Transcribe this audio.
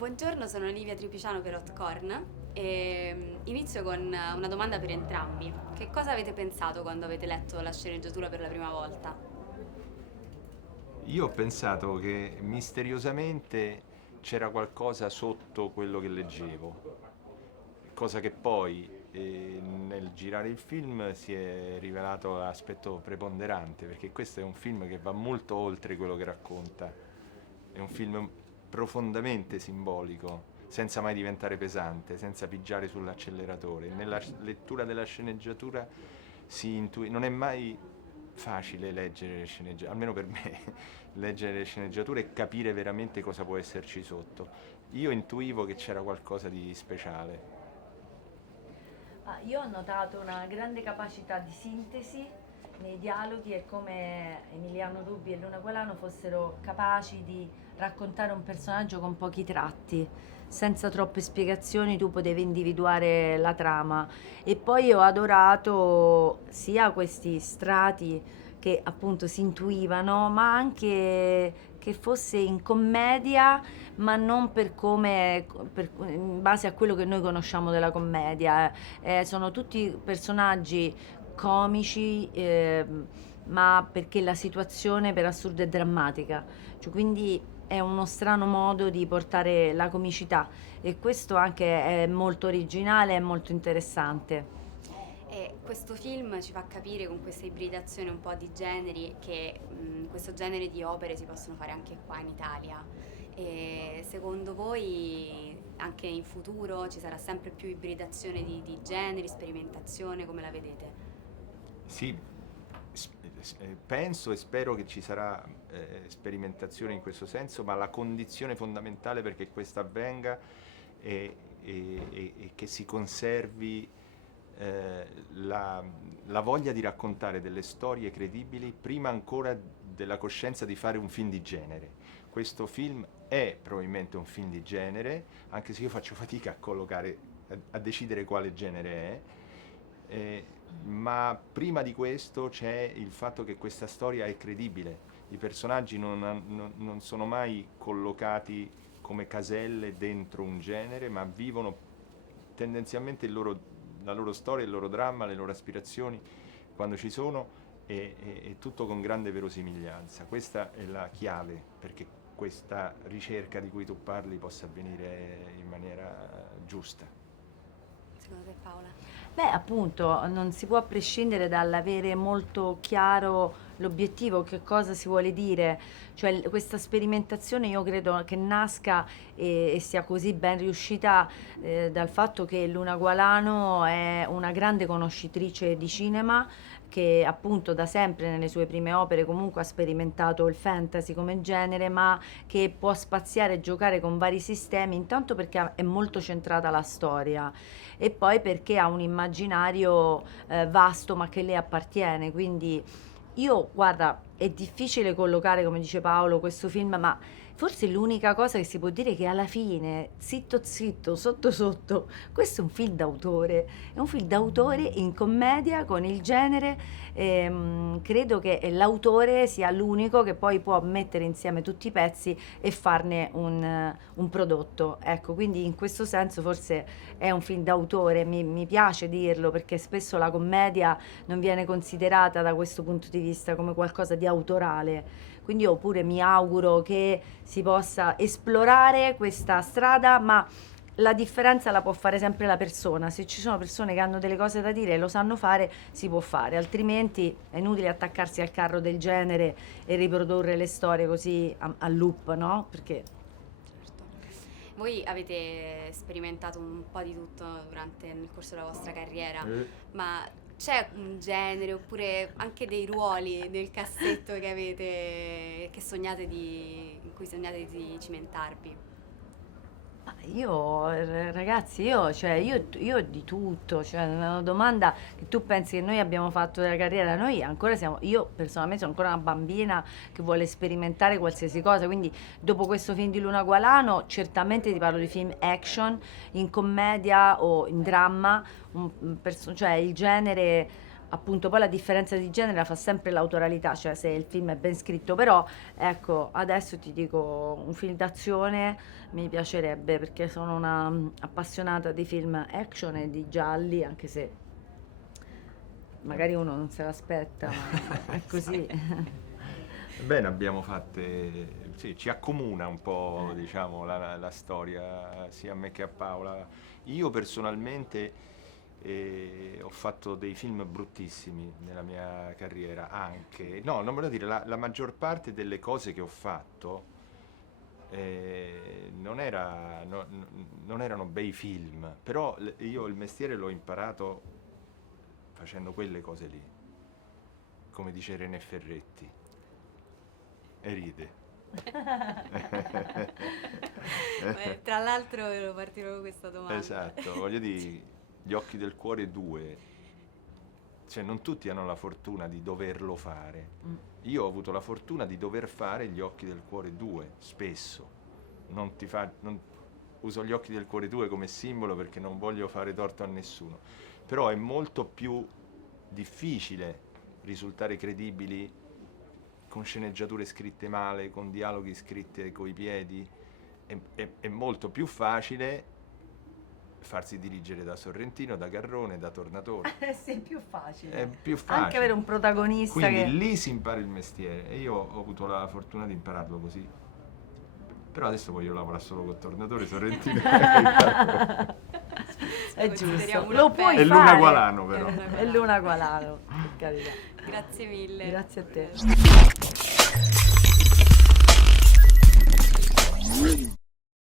Buongiorno, sono Livia Tripiciano per Hotcorn e inizio con una domanda per entrambi. Che cosa avete pensato quando avete letto la sceneggiatura per la prima volta? Io ho pensato che misteriosamente c'era qualcosa sotto quello che leggevo, cosa che poi nel girare il film si è rivelato l'aspetto preponderante, perché questo è un film che va molto oltre quello che racconta, è un film profondamente simbolico, senza mai diventare pesante, senza pigiare sull'acceleratore. Nella lettura della sceneggiatura non è mai facile leggere le sceneggiature, almeno per me, leggere le sceneggiature e capire veramente cosa può esserci sotto. Io intuivo che c'era qualcosa di speciale. Io ho notato una grande capacità di sintesi nei dialoghi e come Emiliano Rubi e Luna Gualano fossero capaci di raccontare un personaggio con pochi tratti. Senza troppe spiegazioni tu potevi individuare la trama e poi ho adorato sia questi strati che appunto si intuivano, ma anche che fosse in commedia, ma non per come, in base a quello che noi conosciamo della commedia. Sono tutti personaggi comici, ma perché la situazione per assurdo è drammatica. Cioè, quindi è uno strano modo di portare la comicità e questo anche è molto originale e molto interessante. E questo film ci fa capire con questa ibridazione un po' di generi che questo genere di opere si possono fare anche qua in Italia. E secondo voi anche in futuro ci sarà sempre più ibridazione di generi, sperimentazione, come la vedete? Sì, penso e spero che ci sarà sperimentazione in questo senso, ma la condizione fondamentale perché questo avvenga è che si conservi la voglia di raccontare delle storie credibili prima ancora della coscienza di fare un film di genere. Questo film è probabilmente un film di genere, anche se io faccio fatica a collocare, a decidere quale genere è. Ma prima di questo c'è il fatto che questa storia è credibile. I personaggi non sono mai collocati come caselle dentro un genere, ma vivono tendenzialmente la loro storia, il loro dramma, le loro aspirazioni quando ci sono e tutto con grande verosimiglianza. Questa è la chiave perché questa ricerca di cui tu parli possa avvenire in maniera giusta. Secondo te, Paola? Beh, appunto, non si può prescindere dall'avere molto chiaro l'obiettivo, che cosa si vuole dire. Cioè, questa sperimentazione io credo che nasca e sia così ben riuscita dal fatto che Luna Gualano è una grande conoscitrice di cinema che appunto da sempre nelle sue prime opere comunque ha sperimentato il fantasy come genere, ma che può spaziare e giocare con vari sistemi, intanto perché è molto centrata la storia e poi perché ha un immaginario vasto ma che le appartiene. Quindi io, guarda, è difficile collocare, come dice Paolo, questo film, ma forse l'unica cosa che si può dire è che alla fine, zitto zitto, sotto sotto, questo è un film d'autore, è un film d'autore in commedia con il genere, credo che l'autore sia l'unico che poi può mettere insieme tutti i pezzi e farne un prodotto, ecco, quindi in questo senso forse è un film d'autore, mi piace dirlo perché spesso la commedia non viene considerata da questo punto di vista come qualcosa di autorale. Quindi io pure mi auguro che si possa esplorare questa strada, ma la differenza la può fare sempre la persona. Se ci sono persone che hanno delle cose da dire e lo sanno fare, si può fare, altrimenti è inutile attaccarsi al carro del genere e riprodurre le storie così a loop, no? Perché Certo. Voi avete sperimentato un po' di tutto nel corso della vostra carriera, ma c'è un genere oppure anche dei ruoli nel cassetto che avete, in cui sognate di cimentarvi? io, ragazzi, io di tutto, cioè una domanda che tu pensi che noi abbiamo fatto della carriera, noi ancora siamo, io personalmente sono ancora una bambina che vuole sperimentare qualsiasi cosa, quindi dopo questo film di Luna Gualano certamente ti parlo di film action, in commedia o in dramma, cioè il genere appunto poi la differenza di genere la fa sempre l'autoralità, cioè se il film è ben scritto, però ecco, adesso ti dico, un film d'azione mi piacerebbe, perché sono una appassionata di film action e di gialli, anche se magari uno non se l'aspetta, ma è così. Bene, abbiamo fatte, sì, ci accomuna un po', diciamo, la storia, sia a me che a Paola. Io personalmente ho fatto dei film bruttissimi nella mia carriera, anche. No, non voglio dire, la maggior parte delle cose che ho fatto non erano bei film, però io il mestiere l'ho imparato facendo quelle cose lì, come dice René Ferretti. E ride. Tra l'altro volevo partire proprio questa domanda. Esatto, voglio dire, Gli occhi del cuore 2, cioè non tutti hanno la fortuna di doverlo fare. Io ho avuto la fortuna di dover fare Gli occhi del cuore 2, spesso. Uso Gli occhi del cuore 2 come simbolo perché non voglio fare torto a nessuno. Però è molto più difficile risultare credibili con sceneggiature scritte male, con dialoghi scritti coi piedi. È molto più facile farsi dirigere da Sorrentino, da Garrone, da Tornatore. Sì, è più facile. È più facile. Anche avere un protagonista Quindi che... lì si impara il mestiere e io ho avuto la fortuna di impararlo così. Però adesso voglio lavorare solo con Tornatore, Sorrentino. È giusto, Consideriamo lo una puoi È fare. Luna Gualano però. È Luna Gualano, per carità. Grazie mille. Grazie a te.